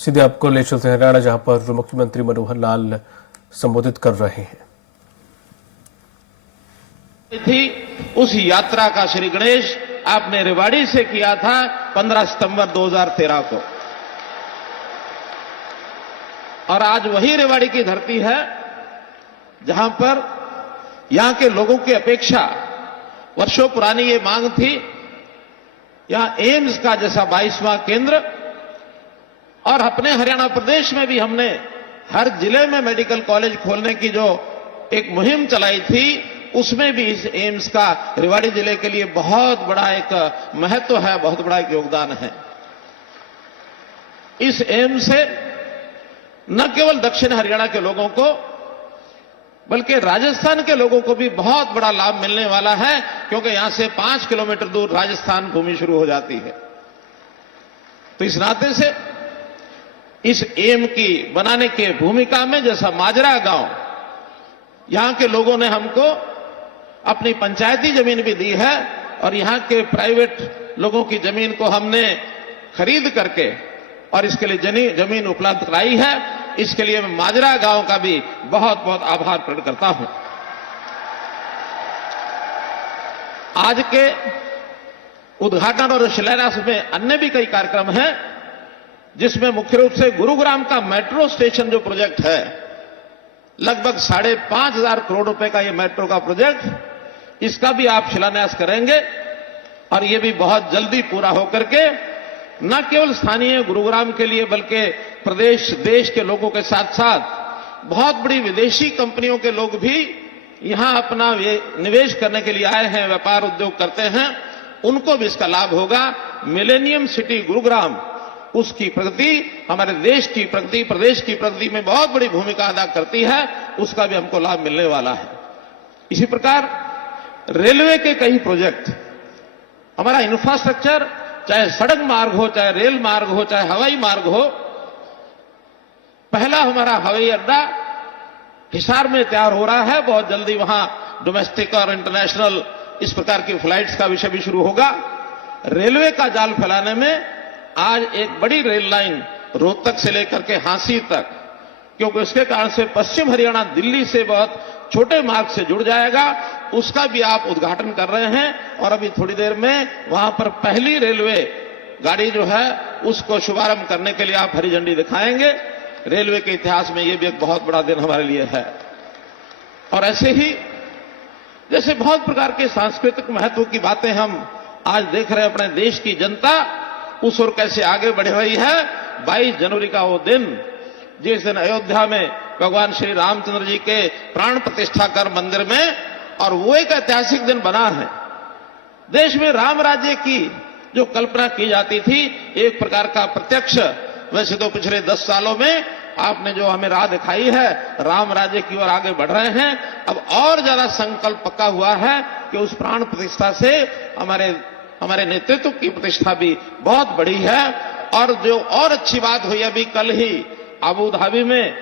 सीधे आपको ले चलते हैं हरियाणा, जहां पर मुख्यमंत्री मनोहर लाल संबोधित कर रहे हैं। थी उस यात्रा का श्री गणेश आपने रेवाड़ी से किया था 15 सितंबर 2013 को, और आज वही रेवाड़ी की धरती है जहां पर यहां के लोगों की अपेक्षा वर्षों पुरानी ये मांग थी, यहां एम्स का जैसा 22वां केंद्र, और अपने हरियाणा प्रदेश में भी हमने हर जिले में मेडिकल कॉलेज खोलने की जो एक मुहिम चलाई थी, उसमें भी इस एम्स का रेवाड़ी जिले के लिए बहुत बड़ा एक महत्व है, बहुत बड़ा एक योगदान है। इस एम्स से न केवल दक्षिण हरियाणा के लोगों को बल्कि राजस्थान के लोगों को भी बहुत बड़ा लाभ मिलने वाला है, क्योंकि यहां से 5 किलोमीटर दूर राजस्थान भूमि शुरू हो जाती है। तो इस नाते से इस एम की बनाने के भूमिका में जैसा माजरा गांव, यहां के लोगों ने हमको अपनी पंचायती जमीन भी दी है और यहां के प्राइवेट लोगों की जमीन को हमने खरीद करके और इसके लिए जमीन उपलब्ध कराई है। इसके लिए मैं माजरा गांव का भी बहुत बहुत आभार प्रकट करता हूं। आज के उद्घाटन और शिलान्यास में अन्य भी कई कार्यक्रम हैं, जिसमें मुख्य रूप से गुरुग्राम का मेट्रो स्टेशन जो प्रोजेक्ट है, लगभग 5,500 करोड़ रुपए का ये मेट्रो का प्रोजेक्ट, इसका भी आप शिलान्यास करेंगे और ये भी बहुत जल्दी पूरा होकर के न केवल स्थानीय गुरुग्राम के लिए बल्कि प्रदेश देश के लोगों के साथ साथ बहुत बड़ी विदेशी कंपनियों के लोग भी यहां अपना निवेश करने के लिए आए हैं, व्यापार उद्योग करते हैं, उनको भी इसका लाभ होगा। मिलेनियम सिटी गुरुग्राम, उसकी प्रगति हमारे देश की प्रगति, प्रदेश की प्रगति में बहुत बड़ी भूमिका अदा करती है, उसका भी हमको लाभ मिलने वाला है। इसी प्रकार रेलवे के कई प्रोजेक्ट, हमारा इंफ्रास्ट्रक्चर, चाहे सड़क मार्ग हो, चाहे रेल मार्ग हो, चाहे हवाई मार्ग हो, पहला हमारा हवाई अड्डा हिसार में तैयार हो रहा है, बहुत जल्दी वहां डोमेस्टिक और इंटरनेशनल इस प्रकार की फ्लाइट्स का विषय भी शुरू होगा। रेलवे का जाल फैलाने में आज एक बड़ी रेल लाइन रोहतक से लेकर के हांसी तक, क्योंकि उसके कारण से पश्चिम हरियाणा दिल्ली से बहुत छोटे मार्ग से जुड़ जाएगा, उसका भी आप उद्घाटन कर रहे हैं और अभी थोड़ी देर में वहां पर पहली रेलवे गाड़ी जो है उसको शुभारंभ करने के लिए आप हरी झंडी दिखाएंगे। रेलवे के इतिहास में यह भी एक बहुत बड़ा दिन हमारे लिए है। और ऐसे ही जैसे बहुत प्रकार के सांस्कृतिक महत्व की बातें हम आज देख रहे हैं, अपने देश की जनता उस ओर कैसे आगे बढ़ रही है। 22 जनवरी का वो दिन, जिस दिन अयोध्या में भगवान श्री रामचंद्र जी के प्राण प्रतिष्ठा कर मंदिर में, और वो एक ऐतिहासिक दिन बना है। देश में राम राज्य की जो कल्पना की जाती थी, एक प्रकार का प्रत्यक्ष, वैसे तो पिछले 10 सालों में आपने जो हमें राह दिखाई है, राम राज्य की ओर आगे बढ़ रहे हैं। अब और ज्यादा संकल्प पक्का हुआ है कि उस प्राण प्रतिष्ठा से हमारे नेतृत्व की प्रतिष्ठा भी बहुत बड़ी है। और जो और अच्छी बात हुई, अभी कल ही अबू धाबी में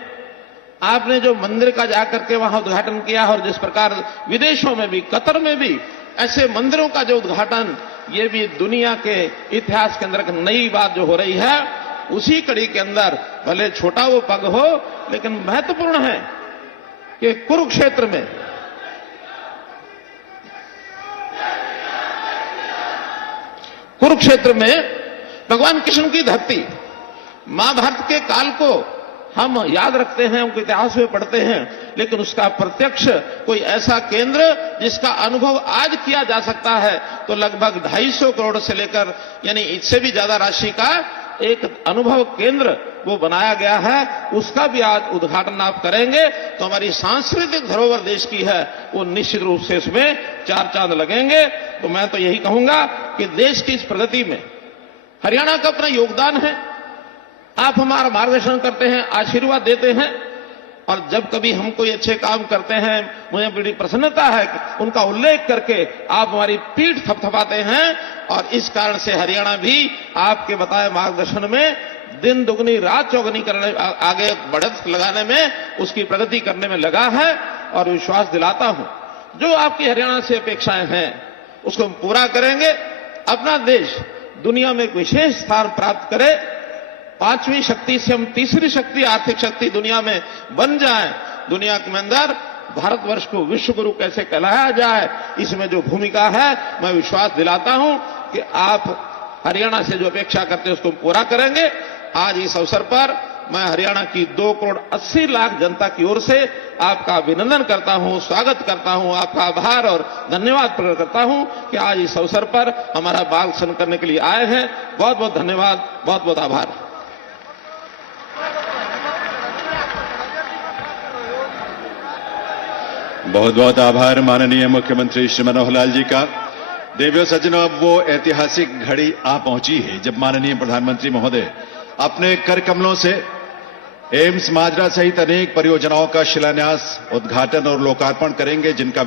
आपने जो मंदिर का जाकर के वहां उद्घाटन किया, और जिस प्रकार विदेशों में भी, कतर में भी ऐसे मंदिरों का जो उद्घाटन, ये भी दुनिया के इतिहास के अंदर एक नई बात जो हो रही है। उसी कड़ी के अंदर भले छोटा वो पग हो, लेकिन महत्वपूर्ण है कि कुरुक्षेत्र में भगवान कृष्ण की धरती, महाभारत के काल को हम याद रखते हैं, उनके इतिहास में पढ़ते हैं, लेकिन उसका प्रत्यक्ष कोई ऐसा केंद्र जिसका अनुभव आज किया जा सकता है, तो लगभग 250 करोड़ से लेकर यानी इससे भी ज्यादा राशि का एक अनुभव केंद्र वो बनाया गया है। उसका भी आज उद्घाटन आप करेंगे तो हमारी सांस्कृतिक धरोहर देश की है, वो निश्चित रूप से इसमें 4 चांद लगेंगे। तो मैं तो यही कहूंगा कि देश की इस प्रगति में हरियाणा का अपना योगदान है। आप हमारा मार्गदर्शन करते हैं, आशीर्वाद देते हैं, और जब कभी हम कोई अच्छे काम करते हैं, मुझे बड़ी प्रसन्नता है कि उनका उल्लेख करके आप हमारी पीठ थपथपाते हैं। और इस कारण से हरियाणा भी आपके बताए मार्गदर्शन में दिन दुगनी रात चौगनी करने, आगे बढ़त लगाने में, उसकी प्रगति करने में लगा है। और विश्वास दिलाता हूं, जो आपकी हरियाणा से अपेक्षाएं हैं उसको हम पूरा करेंगे। अपना देश दुनिया में एक विशेष स्थान प्राप्त करे, पांचवी शक्ति से हम तीसरी शक्ति, आर्थिक शक्ति दुनिया में बन जाएं, दुनिया के अंदर भारतवर्ष को विश्व गुरु कैसे कहलाया जाए, इसमें जो भूमिका है, मैं विश्वास दिलाता हूं कि आप हरियाणा से जो अपेक्षा करते हैं उसको पूरा करेंगे। आज इस अवसर पर मैं हरियाणा की 2,80,00,000 जनता की ओर से आपका अभिनंदन करता हूं, स्वागत करता हूं, आपका आभार और धन्यवाद प्रकट करता हूं कि आज इस अवसर पर हमारा मार्गदर्शन करने के लिए आए हैं। बहुत बहुत धन्यवाद, बहुत बहुत आभार। बहुत बहुत आभार माननीय मुख्यमंत्री श्री मनोहर लाल जी का। देवियों सज्जनों, अब वो ऐतिहासिक घड़ी आ पहुंची है जब माननीय प्रधानमंत्री महोदय अपने कर कमलों से एम्स माजरा सहित अनेक परियोजनाओं का शिलान्यास, उद्घाटन और लोकार्पण करेंगे, जिनका